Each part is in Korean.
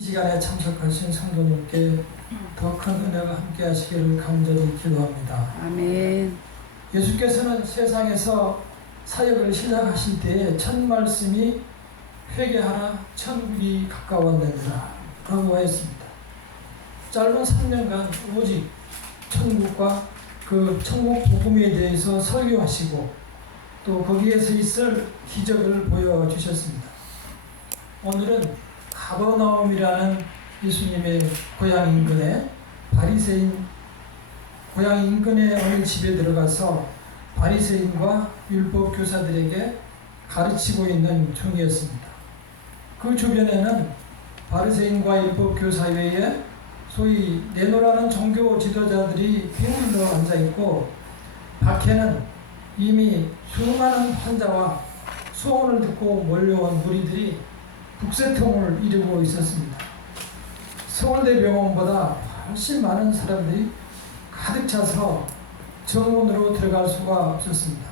이 시간에 참석하신 성도님께 더 큰 은혜가 함께 하시기를 간절히 기도합니다. 아멘. 예수께서는 세상에서 사역을 시작하실 때에 첫 말씀이 회개하라 천국이 가까웠느니라 라고 했습니다. 짧은 3년간 오직 천국과 그 천국 복음에 대해서 설교하시고 또 거기에서 있을 기적을 보여주셨습니다. 오늘은 가버나움이라는 예수님의 고향 인근에 바리새인 고향 인근의 어느 집에 들어가서 바리새인과 율법 교사들에게 가르치고 있는 중이었습니다. 그 주변에는 바리새인과 율법 교사 외에 소위 네노라는 종교 지도자들이 비물로 앉아 있고 밖에는 이미 수많은 환자와 소원을 듣고 몰려온 무리들이 북새통을 이루고 있었습니다. 서울대병원보다 훨씬 많은 사람들이 가득 차서 정문으로 들어갈 수가 없었습니다.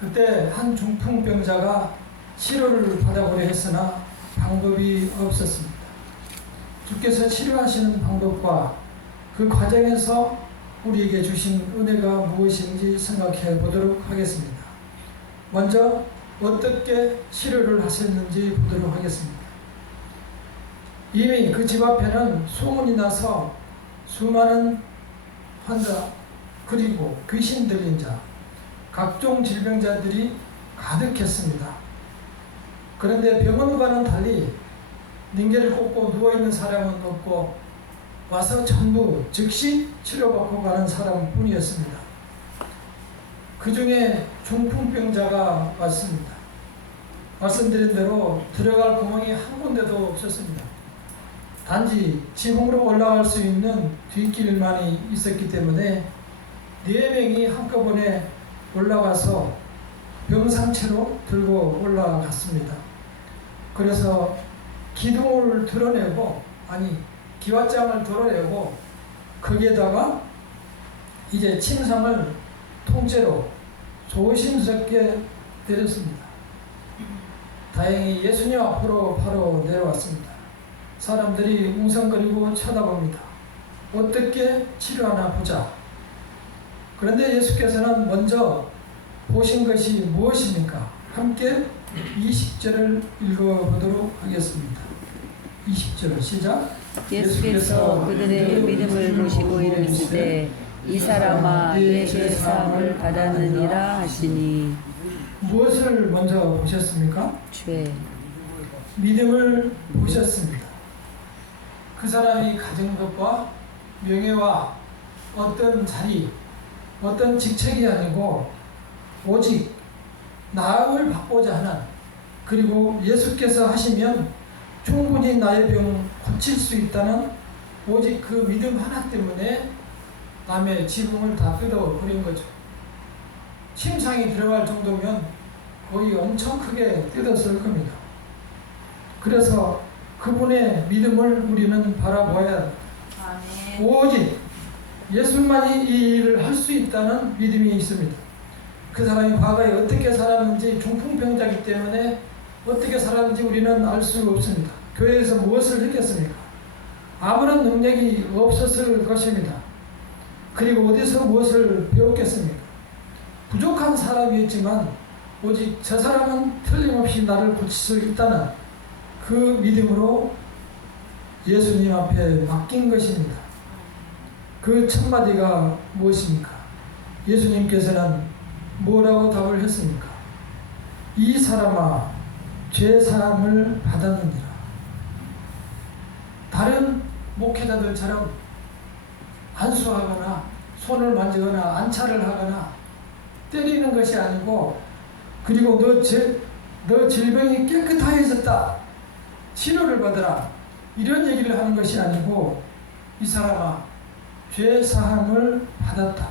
그때 한 중풍병자가 치료를 받아보려 했으나 방법이 없었습니다. 주께서 치료하시는 방법과 그 과정에서 우리에게 주신 은혜가 무엇인지 생각해 보도록 하겠습니다. 먼저 어떻게 치료를 하셨는지 보도록 하겠습니다. 이미 그 집 앞에는 소문이 나서 수많은 환자 그리고 귀신 들린 자, 각종 질병자들이 가득했습니다. 그런데 병원과는 달리 링겔을 꽂고 누워있는 사람은 없고 와서 전부 즉시 치료받고 가는 사람뿐이었습니다. 그 중에 중풍병자가 왔습니다. 말씀드린 대로 들어갈 구멍이 한 군데도 없었습니다. 단지 지붕으로 올라갈 수 있는 뒷길만이 있었기 때문에 4명이 한꺼번에 올라가서 병상체로 들고 올라갔습니다. 그래서 기둥을 드러내고 기왓장을 드러내고 거기에다가 이제 침상을 통째로 조심스럽게 내렸습니다. 다행히 예수님 앞으로 바로 내려왔습니다. 사람들이 웅성거리고 쳐다봅니다. 어떻게 치료하나 보자. 그런데 예수께서는 먼저 보신 것이 무엇입니까? 함께 20절을 읽어보도록 하겠습니다. 20절 시작. 예수께서 그들의 믿음을 보시고 이르시되 이 사람아 내 죄 사함을 받았느니라 하시니. 무엇을 먼저 보셨습니까? 죄. 믿음을 보셨습니다. 그 사람이 가진 것과 명예와 어떤 자리, 어떤 직책이 아니고 오직 나음을 받고자 하는, 그리고 예수께서 하시면 충분히 나의 병 고칠 수 있다는 오직 그 믿음 하나 때문에 남의 지붕을 다 뜯어버린 거죠. 침상이 들어갈 정도면 거의 엄청 크게 뜯었을 겁니다. 그래서 그분의 믿음을 우리는 바라보아야 합니다. 오직 예수만이 이 일을 할 수 있다는 믿음이 있습니다. 그 사람이 과거에 어떻게 살았는지, 중풍병자이기 때문에 어떻게 살았는지 우리는 알 수 없습니다. 교회에서 무엇을 했겠습니까? 아무런 능력이 없었을 것입니다. 그리고 어디서 무엇을 배웠겠습니까? 부족한 사람이었지만 오직 저 사람은 틀림없이 나를 고칠 수 있다는 그 믿음으로 예수님 앞에 맡긴 것입니다. 그 첫 마디가 무엇입니까? 예수님께서는 뭐라고 답을 했습니까? 이 사람아 죄 사함을 받았느니라. 다른 목회자들처럼 안수하거나 손을 만지거나 안차를 하거나 때리는 것이 아니고, 그리고 너 질병이 깨끗하여졌다, 치료를 받으라, 이런 얘기를 하는 것이 아니고, 이 사람아 죄 사함을 받았다,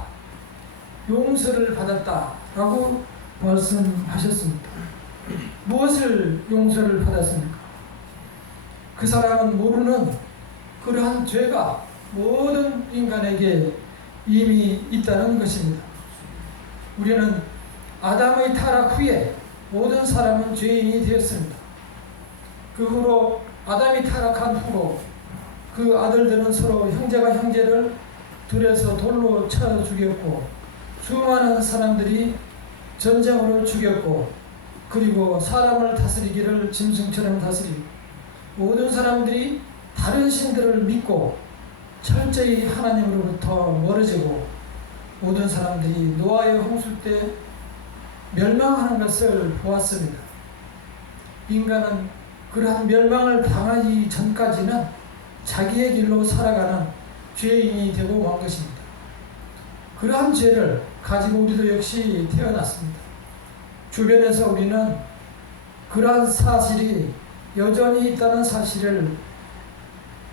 용서를 받았다 라고 말씀하셨습니다. 무엇을 용서를 받았습니까? 그 사람은 모르는 그러한 죄가 모든 인간에게 이미 있다는 것입니다. 우리는 아담의 타락 후에 모든 사람은 죄인이 되었습니다. 그 후로 아담이 타락한 후로 그 아들들은 서로 형제가 형제를 둘에서 돌로 쳐 죽였고 수많은 사람들이 전쟁으로 죽였고 그리고 사람을 다스리기를 짐승처럼 다스리고 모든 사람들이 다른 신들을 믿고 철저히 하나님으로부터 멀어지고 모든 사람들이 노아의 홍수 때 멸망하는 것을 보았습니다. 인간은 그러한 멸망을 당하기 전까지는 자기의 길로 살아가는 죄인이 되고 만 것입니다. 그러한 죄를 가지고 우리도 역시 태어났습니다. 주변에서 우리는 그러한 사실이 여전히 있다는 사실을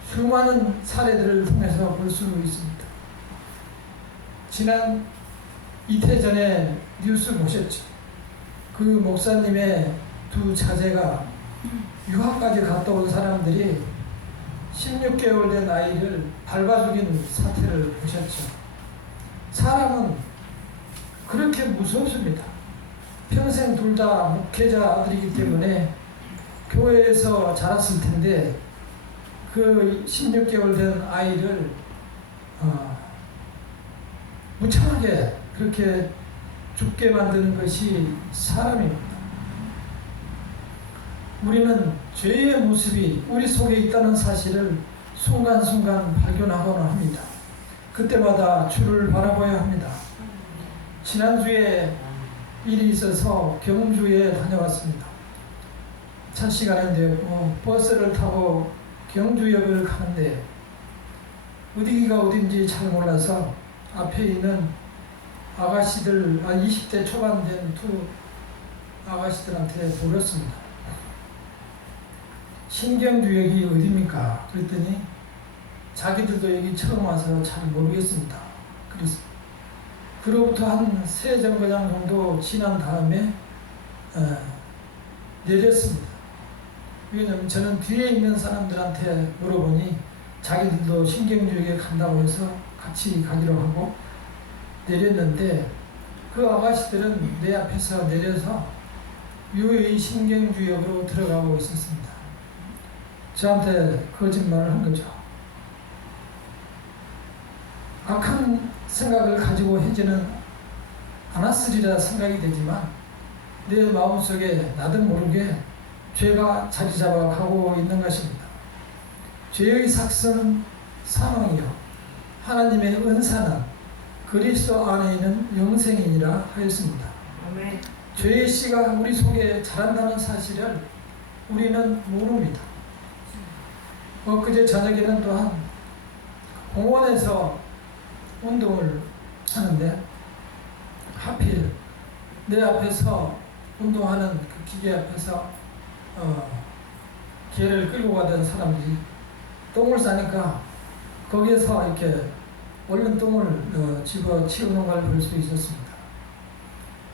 수많은 사례들을 통해서 볼 수 있습니다. 지난 이틀 전에 뉴스 보셨죠? 그 목사님의 두 자제가 유학까지 갔다 온 사람들이 16개월 된 아이를 밟아 죽인 사태를 보셨죠? 사람은 그렇게 무섭습니다. 평생 둘 다 목회자 아들이기 때문에 교회에서 자랐을 텐데 그 16개월 된 아이를 무참하게 그렇게 죽게 만드는 것이 사람입니다. 우리는 죄의 모습이 우리 속에 있다는 사실을 순간순간 발견하곤 합니다. 그때마다 주를 바라봐야 합니다. 지난주에 일이 있어서 경주에 다녀왔습니다. 첫 시간인데 버스를 타고 경주역을 가는데 어디가 어딘지 잘 몰라서 앞에 있는 아가씨들, 20대 초반 된 두 아가씨들한테 물었습니다. 신경주역이 어디입니까? 그랬더니 자기들도 여기 처음 와서 잘 모르겠습니다. 그래서 그로부터 한 3정거장 정도 지난 다음에 내렸습니다. 왜냐하면 저는 뒤에 있는 사람들한테 물어보니 자기들도 신경주역에 간다고 해서 같이 가기로 하고 내렸는데 그 아가씨들은 내 앞에서 내려서 유의 신경주역으로 들어가고 있었습니다. 저한테 거짓말을 한 거죠. 악한 생각을 가지고 하지는 않았으리라 생각이 되지만 내 마음속에 나도 모르게 죄가 자리 잡아가고 있는 것입니다. 죄의 삭선은 사망이요 하나님의 은사는 그리스도 안에 있는 영생이니라 하였습니다. 아멘. 죄의 씨가 우리 속에 자란다는 사실을 우리는 모릅니다. 엊그제 저녁에는 또한 공원에서 운동을 하는데 하필 내 앞에서 운동하는 그 기계 앞에서 개를 끌고 가던 사람들이 똥을 싸니까 거기에서 이렇게 얼른 똥을 집어치우는 걸 볼 수 있었습니다.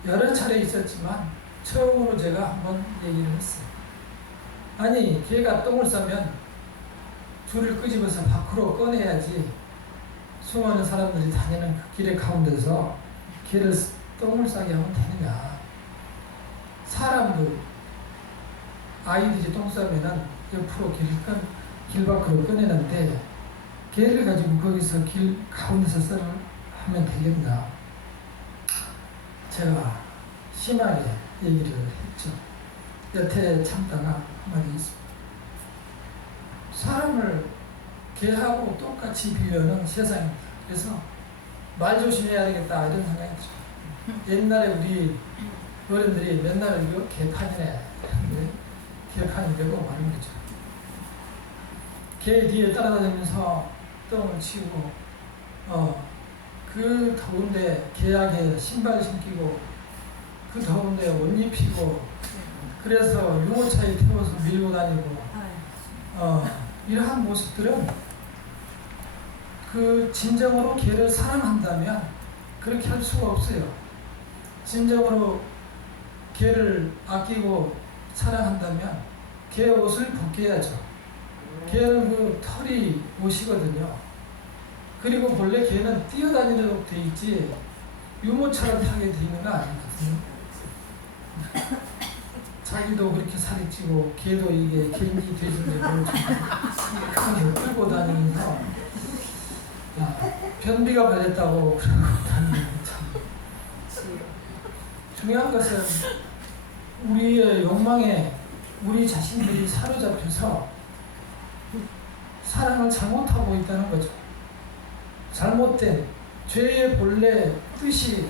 여러 차례 있었지만 처음으로 제가 한번 얘기를 했어요. 아니 개가 똥을 싸면 줄을 끄집어서 밖으로 꺼내야지 수많은 사람들이 다니는 그 길의 가운데서 개를 똥을 싸게 하면 되느냐. 사람도 아이들이 똥 싸면은 옆으로 길 밖으로 꺼내는데 개를 가지고 거기서 길 가운데서 하면 되겠나. 제가 심하게 얘기를 했죠. 여태 참다가 한마디 있습니다. 사람을 개하고 똑같이 비유하는 세상입니다. 그래서 말 조심해야 되겠다 이런 생각이 들어요. 옛날에 우리 어른들이 맨날 이거 개판이네. 개판이 되고 말인 거죠. 개 뒤에 따라다니면서 똥을 치우고 그 더운데 개하게 신발 신기고 그 더운데 옷 입히고 그래서 유모차에 태워서 밀고 다니고 이러한 모습들은 그 진정으로 개를 사랑한다면 그렇게 할 수가 없어요. 진정으로 개를 아끼고 사랑한다면 개 옷을 벗겨야죠. 개는 그 털이 옷이거든요. 그리고 본래 개는 뛰어다니도록 돼 있지 유모차를 타게 돼 있는 거 아니거든요. 자기도 그렇게 살이 찌고 걔도 이게 개인지 돼지인지 모르지만 그걸 끌고 다니면서 야, 변비가 걸렸다고 그러고 다니는 참 중요한 것은 우리의 욕망에 우리 자신들이 사로잡혀서 사랑을 잘못하고 있다는 거죠. 잘못된 죄의 본래 뜻이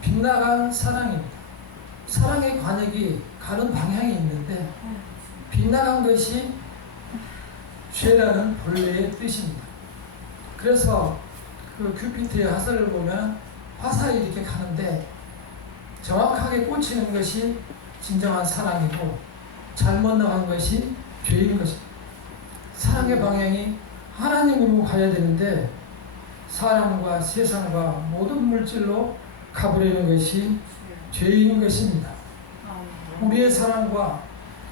빗나간 사랑입니다. 사랑의 관역이 가는 방향이 있는데 빗나간 것이 죄라는 본래의 뜻입니다. 그래서 그 큐피트의 화살을 보면 화살이 이렇게 가는데 정확하게 꽂히는 것이 진정한 사랑이고 잘못 나간 것이 죄인 것입니다. 사랑의 방향이 하나님으로 가야 되는데 사람과 세상과 모든 물질로 가버리는 것이 죄인 것입니다. 우리의 사랑과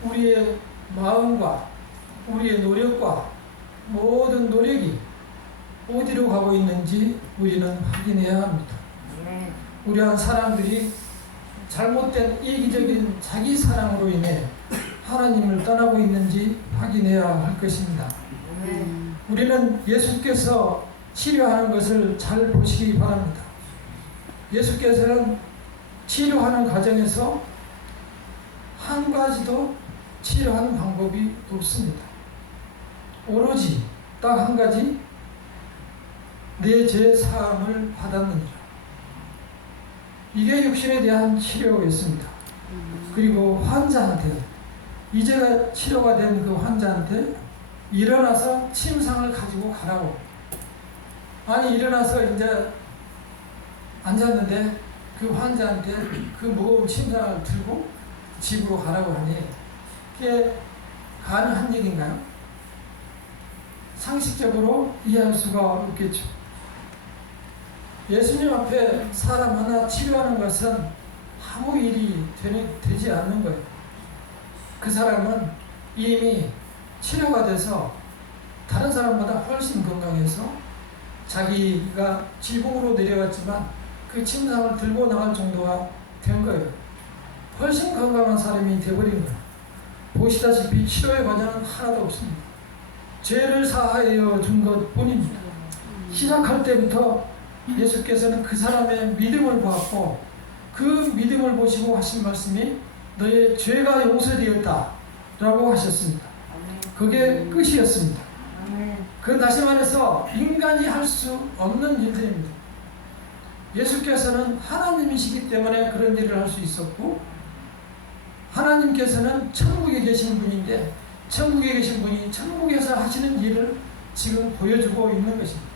우리의 마음과 우리의 노력과 모든 노력이 어디로 가고 있는지 우리는 확인해야 합니다. 우리 한 사람들이 잘못된 이기적인 자기 사랑으로 인해 하나님을 떠나고 있는지 확인해야 할 것입니다. 우리는 예수께서 치료하는 것을 잘 보시기 바랍니다. 예수께서는 치료하는 과정에서 한 가지도 치료하는 방법이 없습니다. 오로지 딱 한 가지, 내 죄 사함을 받았느니라. 이게 육신에 대한 치료였습니다. 그리고 환자한테, 이제가 치료가 된 그 환자한테 일어나서 침상을 가지고 가라고. 아니 일어나서 이제 앉았는데 그 환자한테 그 무거운 침상을 들고 집으로 가라고 하니 그게 가능한 일인가요? 상식적으로 이해할 수가 없겠죠. 예수님 앞에 사람 하나 치료하는 것은 아무 일이 되지 않는 거예요. 그 사람은 이미 치료가 돼서 다른 사람보다 훨씬 건강해서 자기가 지붕으로 내려갔지만 그 침상을 들고 나갈 정도가 된 거예요. 훨씬 건강한 사람이 되어버린 거예요. 보시다시피 치료의 과정은 하나도 없습니다. 죄를 사하여 준 것 뿐입니다. 시작할 때부터 예수께서는 그 사람의 믿음을 보았고 그 믿음을 보시고 하신 말씀이 너의 죄가 용서되었다 라고 하셨습니다. 그게 끝이었습니다. 그 다시 말해서 인간이 할 수 없는 일들입니다. 예수께서는 하나님이시기 때문에 그런 일을 할 수 있었고 하나님께서는 천국에 계신 분인데 천국에 계신 분이 천국에서 하시는 일을 지금 보여주고 있는 것입니다.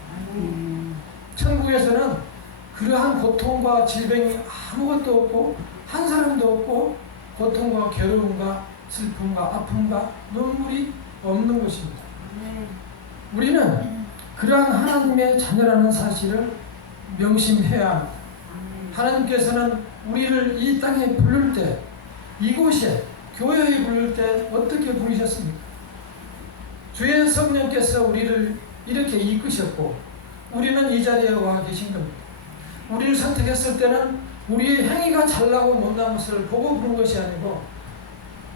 천국에서는 그러한 고통과 질병이 아무것도 없고 한 사람도 없고 고통과 괴로움과 슬픔과 아픔과 눈물이 없는 것입니다. 우리는 그러한 하나님의 자녀라는 사실을 명심해야 합니다. 하나님께서는 우리를 이 땅에 부를 때 이곳에 교회에 부를 때 어떻게 부르셨습니까? 주의 성령께서 우리를 이렇게 이끄셨고 우리는 이 자리에 와 계신 겁니다. 우리를 선택했을 때는 우리의 행위가 잘나고 못난 것을 보고 부른 것이 아니고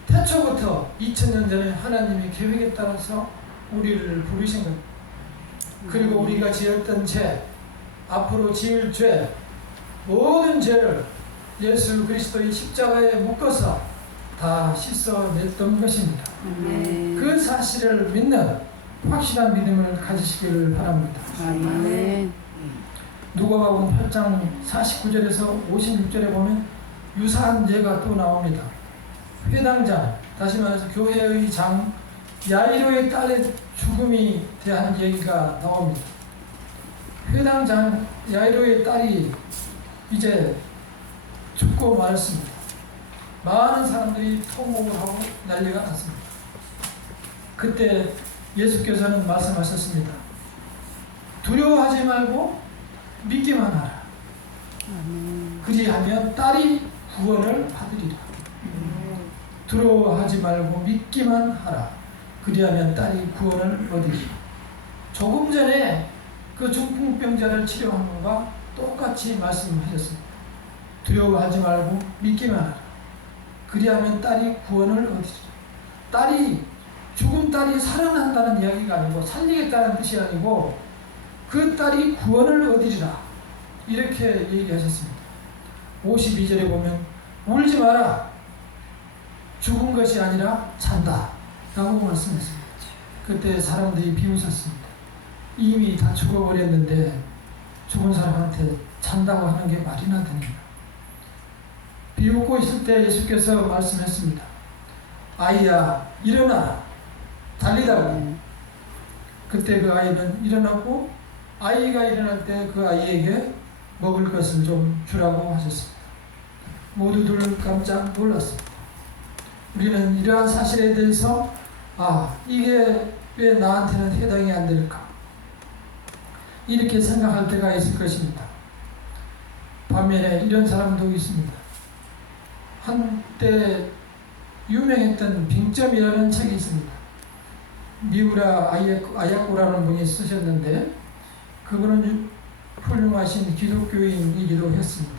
태초부터 2000년 전에 하나님의 계획에 따라서 우리를 부르신 겁니다. 그리고 우리가 지었던 죄, 앞으로 지을 죄, 모든 죄를 예수 그리스도의 십자가에 묶어서 다 씻어냈던 것입니다. 그 사실을 믿는 확실한 믿음을 가지시기를 바랍니다. 누가복음 8장 49절에서 56절에 보면 유사한 예가 또 나옵니다. 회당장, 다시 말해서 교회의 장 야이로의 딸의 죽음이 대한 얘기가 나옵니다. 회당장 야이로의 딸이 이제 죽고 말았습니다. 많은 사람들이 통곡을 하고 난리가 났습니다. 그때 예수께서는 말씀하셨습니다. 두려워하지 말고 믿기만 하라. 그리하면 딸이 구원을 받으리라. 두려워하지 말고 믿기만 하라. 그리하면 딸이 구원을 얻으리라. 조금 전에 그 중풍병자를 치료한 것과 똑같이 말씀하셨습니다. 두려워하지 말고 믿기만 하라. 그리하면 딸이 구원을 얻으리라. 딸이 죽은 딸이 살아난다는 이야기가 아니고 살리겠다는 뜻이 아니고 그 딸이 구원을 얻으리라 이렇게 얘기하셨습니다. 52절에 보면 울지 마라 죽은 것이 아니라 산다 라고 말씀했습니다. 그때 사람들이 비웃었습니다. 이미 다 죽어버렸는데 죽은 사람한테 잔다고 하는 게 말이나 됩니다. 비웃고 있을 때 예수께서 말씀했습니다. 아이야 일어나 달리라고. 그때 그 아이는 일어나고 아이가 일어날 때 그 아이에게 먹을 것을 좀 주라고 하셨습니다. 모두들 깜짝 놀랐습니다. 우리는 이러한 사실에 대해서 이게 왜 나한테는 해당이 안 될까 이렇게 생각할 때가 있을 것입니다. 반면에 이런 사람도 있습니다. 한때 유명했던 빙점이라는 책이 있습니다. 미우라 아야코라는 분이 쓰셨는데 그분은 훌륭하신 기독교인이기도 했습니다.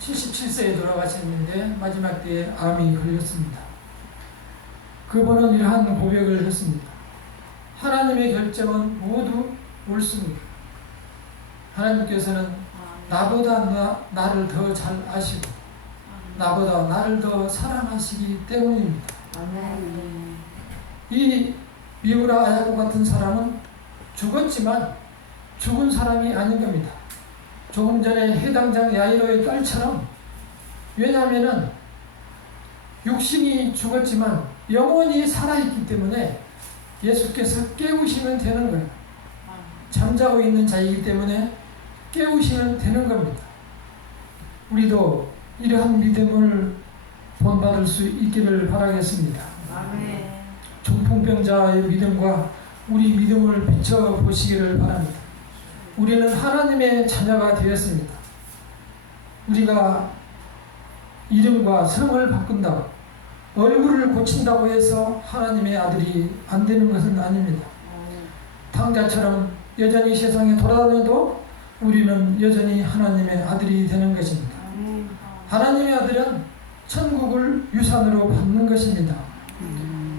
77세에 돌아가셨는데 마지막 때에 암이 걸렸습니다. 그분은 이러한 고백을 했습니다. 하나님의 결정은 모두 옳습니다. 하나님께서는 나보다 나를 더 잘 아시고 나보다 나를 더 사랑하시기 때문입니다. 이 미우라 아야코 같은 사람은 죽었지만 죽은 사람이 아닌 겁니다. 조금 전에 해당장 야이로의 딸처럼 왜냐하면 육신이 죽었지만 영혼이 살아있기 때문에 예수께서 깨우시면 되는 거예요. 잠자고 있는 자이기 때문에 깨우시면 되는 겁니다. 우리도 이러한 믿음을 본받을 수 있기를 바라겠습니다. 중풍병자의 믿음과 우리 믿음을 비춰보시기를 바랍니다. 우리는 하나님의 자녀가 되었습니다. 우리가 이름과 성을 바꾼다고 얼굴을 고친다고 해서 하나님의 아들이 안 되는 것은 아닙니다. 탕자처럼 여전히 세상에 돌아다녀도 우리는 여전히 하나님의 아들이 되는 것입니다. 하나님의 아들은 천국을 유산으로 받는 것입니다.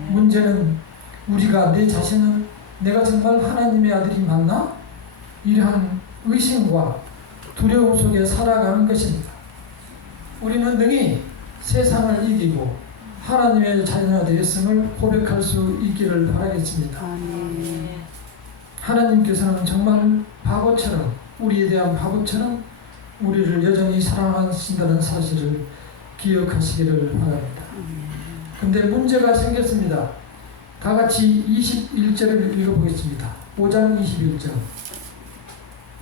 문제는 우리가 내 자신은 내가 정말 하나님의 아들이 맞나? 이러한 의심과 두려움 속에 살아가는 것입니다. 우리는 능히 세상을 이기고 하나님의 자녀가 되었음을 고백할 수 있기를 바라겠습니다. 하나님께서는 정말 바보처럼 우리에 대한 바보처럼 우리를 여전히 사랑하신다는 사실을 기억하시기를 바랍니다. 근데 문제가 생겼습니다. 다 같이 21절을 읽어보겠습니다. 5장 21절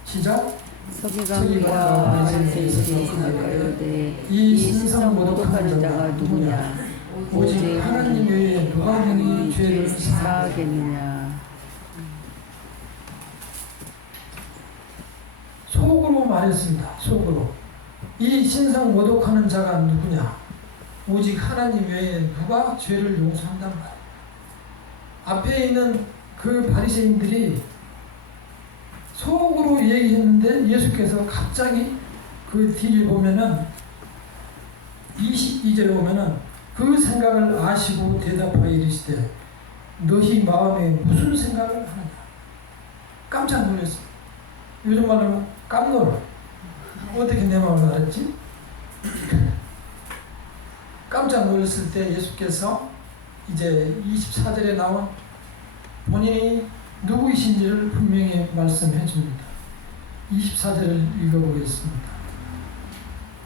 시작. 서기관과 바리새인들이 가로되 이 신성 모독하는 자가 누구냐 오직 하나님 외에 누가 능히 죄를 사하겠느냐. 속으로 말했습니다. 속으로 이 신성 모독하는 자가 누구냐 오직 하나님 외에 누가 죄를 용서한단 말이에요. 앞에 있는 그 바리새인들이 속으로 얘기했는데 예수께서 갑자기 그 뒤에 보면은 22절에 보면은 그 생각을 아시고 대답하여 이르시되 너희 마음에 무슨 생각을 하느냐. 깜짝 놀랐어요. 요즘 말로 깜놀. 어떻게 내 마음을 알았지? 깜짝 놀랐을 때 예수께서 이제 24절에 나온 본인이 누구이신지를 분명히 말씀해 줍니다. 24절을 읽어보겠습니다.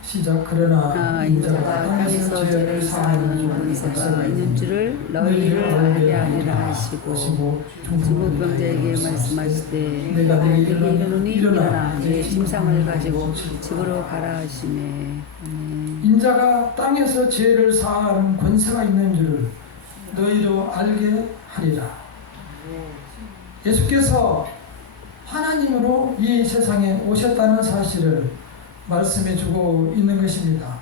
시작. 그러나 인자가 땅에서 죄를 사하는 권세가 있는 줄을 너희를 알게 하리라 하시고 중풍병자에게 말씀하시되 내가 네게 이르노니 일어나 네 침상을 가지고 집으로 가라 하시매. 인자가 땅에서 죄를 사하는 권세가 있는 줄을 너희로 알게 하리라. 예수께서 하나님으로 이 세상에 오셨다는 사실을 말씀해 주고 있는 것입니다.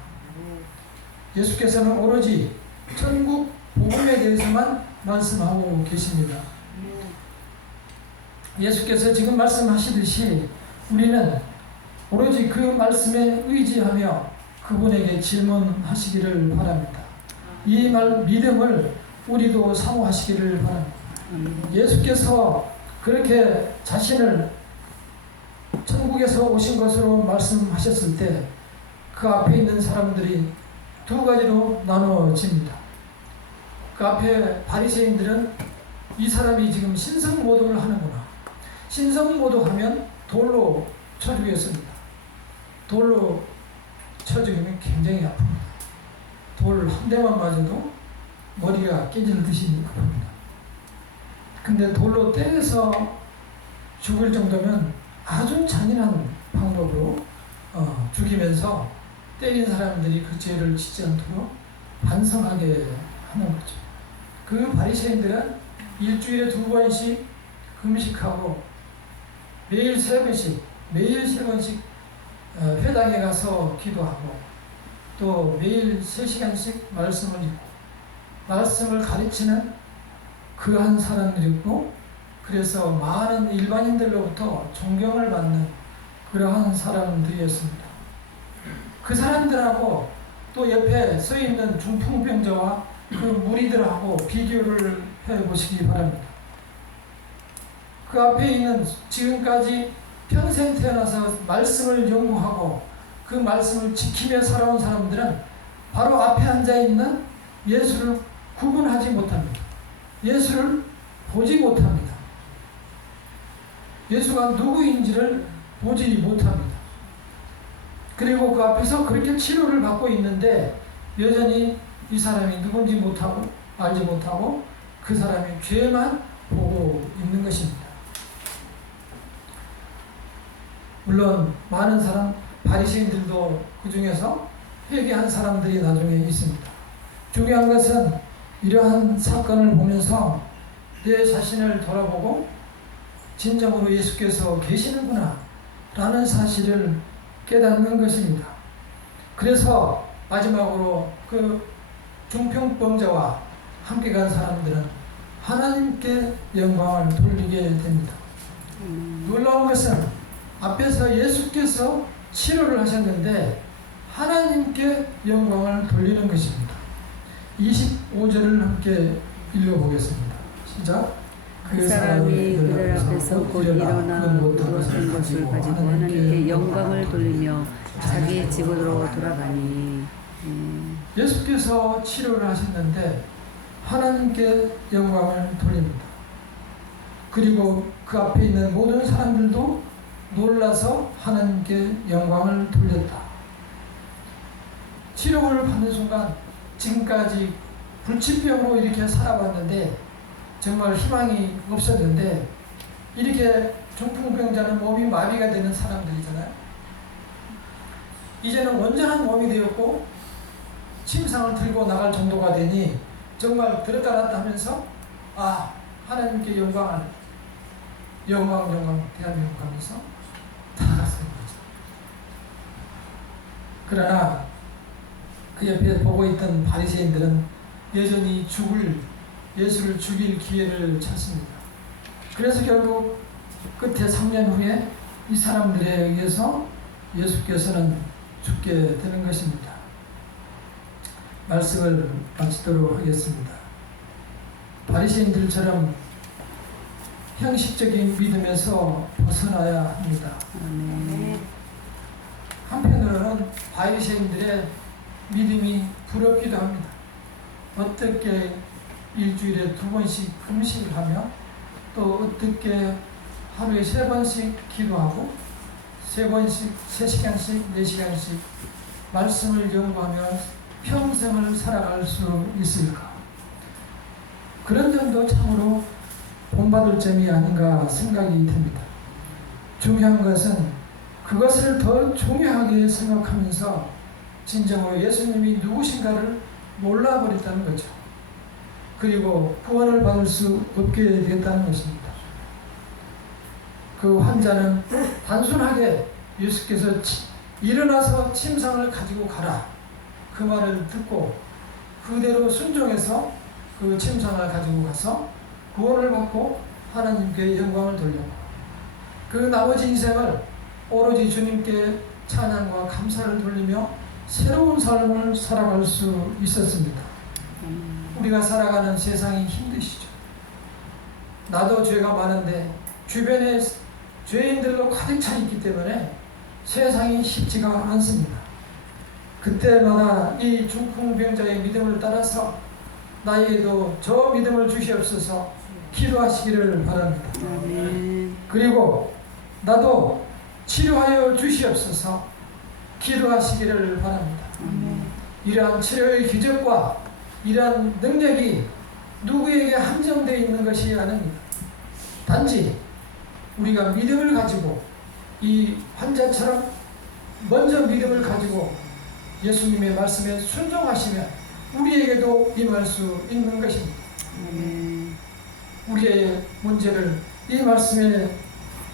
예수께서는 오로지 천국 복음에 대해서만 말씀하고 계십니다. 예수께서 지금 말씀하시듯이 우리는 오로지 그 말씀에 의지하며 그분에게 질문하시기를 바랍니다. 이 믿음을 우리도 사모하시기를 바랍니다. 예수께서 그렇게 자신을 천국에서 오신 것으로 말씀하셨을 때 그 앞에 있는 사람들이 두 가지로 나누어집니다. 그 앞에 바리새인들은 이 사람이 지금 신성모독을 하는구나. 신성모독하면 돌로 쳐 죽였습니다. 돌로 쳐 죽이면 굉장히 아픕니다. 돌 한 대만 맞아도 머리가 깨질 듯이 아픕니다. 근데 돌로 때려서 죽을 정도면 아주 잔인한 방법으로 죽이면서 때린 사람들이 그 죄를 짓지 않도록 반성하게 하는 거죠. 그 바리새인들은 일주일에 2번씩 금식하고 매일 3번씩 회당에 가서 기도하고 또 매일 3시간씩 말씀을 읽고 말씀을 가르치는 그한 사람들이고, 그래서 많은 일반인들로부터 존경을 받는 그러한 사람들이었습니다. 그 사람들하고 또 옆에 서 있는 중풍병자와 그 무리들하고 비교를 해보시기 바랍니다. 그 앞에 있는 지금까지 평생 태어나서 말씀을 연구하고 그 말씀을 지키며 살아온 사람들은 바로 앞에 앉아있는 예수를 구분하지 못합니다. 예수를 보지 못합니다. 예수가 누구인지를 보지 못합니다. 그리고 그 앞에서 그렇게 치료를 받고 있는데 여전히 이 사람이 누군지 못하고 알지 못하고 그 사람이 죄만 보고 있는 것입니다. 물론 많은 사람, 바리새인들도 그 중에서 회개한 사람들이 나중에 있습니다. 중요한 것은 이러한 사건을 보면서 내 자신을 돌아보고 진정으로 예수께서 계시는구나 라는 사실을 깨닫는 것입니다. 그래서 마지막으로 그 중풍병자와 함께 간 사람들은 하나님께 영광을 돌리게 됩니다. 놀라운 것은 앞에서 예수께서 치료를 하셨는데 하나님께 영광을 돌리는 것입니다. 25절을 함께 읽어보겠습니다. 시작. 그 사람이 그들 앞에서 곧 일어나 누웠던 것을 가지고 하나님께 영광을 돌리며 자기 집으로 돌아가니. 예수께서 치료를 하셨는데 하나님께 영광을 돌립니다. 그리고 그 앞에 있는 모든 사람들도 놀라서 하나님께 영광을 돌렸다. 치료를 받는 순간 지금까지 불치병으로 이렇게 살아왔는데 정말 희망이 없었는데 이렇게 중풍병자는 몸이 마비가 되는 사람들이잖아요. 이제는 온전한 몸이 되었고 침상을 들고 나갈 정도가 되니 정말 들었다 놨다 하면서 하나님께 영광을 영광 대한민국 하면서 다 갔어요. 그러나 그 옆에 보고 있던 바리새인들은 여전히 예수를 죽일 기회를 찾습니다. 그래서 결국 끝에 3년 후에 이 사람들에 의해서 예수께서는 죽게 되는 것입니다. 말씀을 마치도록 하겠습니다. 바리새인들처럼 형식적인 믿음에서 벗어나야 합니다. 한편으로는 바리새인들의 믿음이 부럽기도 합니다. 어떻게 일주일에 2번씩 금식을 하며 또 어떻게 하루에 3번씩 기도하고 3번씩 3시간씩 4시간씩 말씀을 연구하며 평생을 살아갈 수 있을까? 그런 점도 참으로 본받을 점이 아닌가 생각이 됩니다. 중요한 것은 그것을 더 중요하게 생각하면서 진정으로 예수님이 누구신가를 몰라버렸다는 거죠. 그리고 구원을 받을 수 없게 되었다는 것입니다. 그 환자는 단순하게 예수께서 일어나서 침상을 가지고 가라 그 말을 듣고 그대로 순종해서 그 침상을 가지고 가서 구원을 받고 하나님께 영광을 돌렸고 그 나머지 인생을 오로지 주님께 찬양과 감사를 돌리며 새로운 삶을 살아갈 수 있었습니다. 우리가 살아가는 세상이 힘드시죠. 나도 죄가 많은데 주변에 죄인들로 가득 차 있기 때문에 세상이 쉽지가 않습니다. 그때마다 이 중풍병자의 믿음을 따라서 나에게도 저 믿음을 주시옵소서 기도하시기를 바랍니다. 그리고 나도 치료하여 주시옵소서 기도하시기를 바랍니다. 이러한 치료의 기적과 이러한 능력이 누구에게 한정되어 있는 것이 아닙니다. 단지 우리가 믿음을 가지고 이 환자처럼 먼저 믿음을 가지고 예수님의 말씀에 순종하시면 우리에게도 임할 수 있는 것입니다. 우리의 문제를 이 말씀에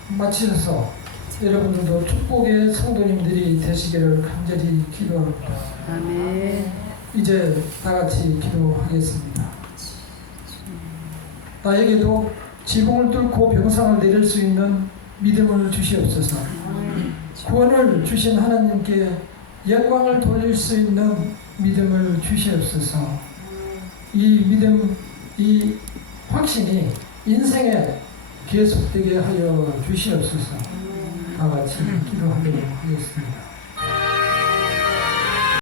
맞추셔서 여러분들도 축복의 성도님들이 되시기를 간절히 기도합니다. 아멘. 이제 다 같이 기도하겠습니다. 나에게도 지붕을 뚫고 병상을 내릴 수 있는 믿음을 주시옵소서. 구원을 주신 하나님께 영광을 돌릴 수 있는 믿음을 주시옵소서. 이 믿음, 이 확신이 인생에 계속되게 하여 주시옵소서. 다 같이 기도하도록 하겠습니다.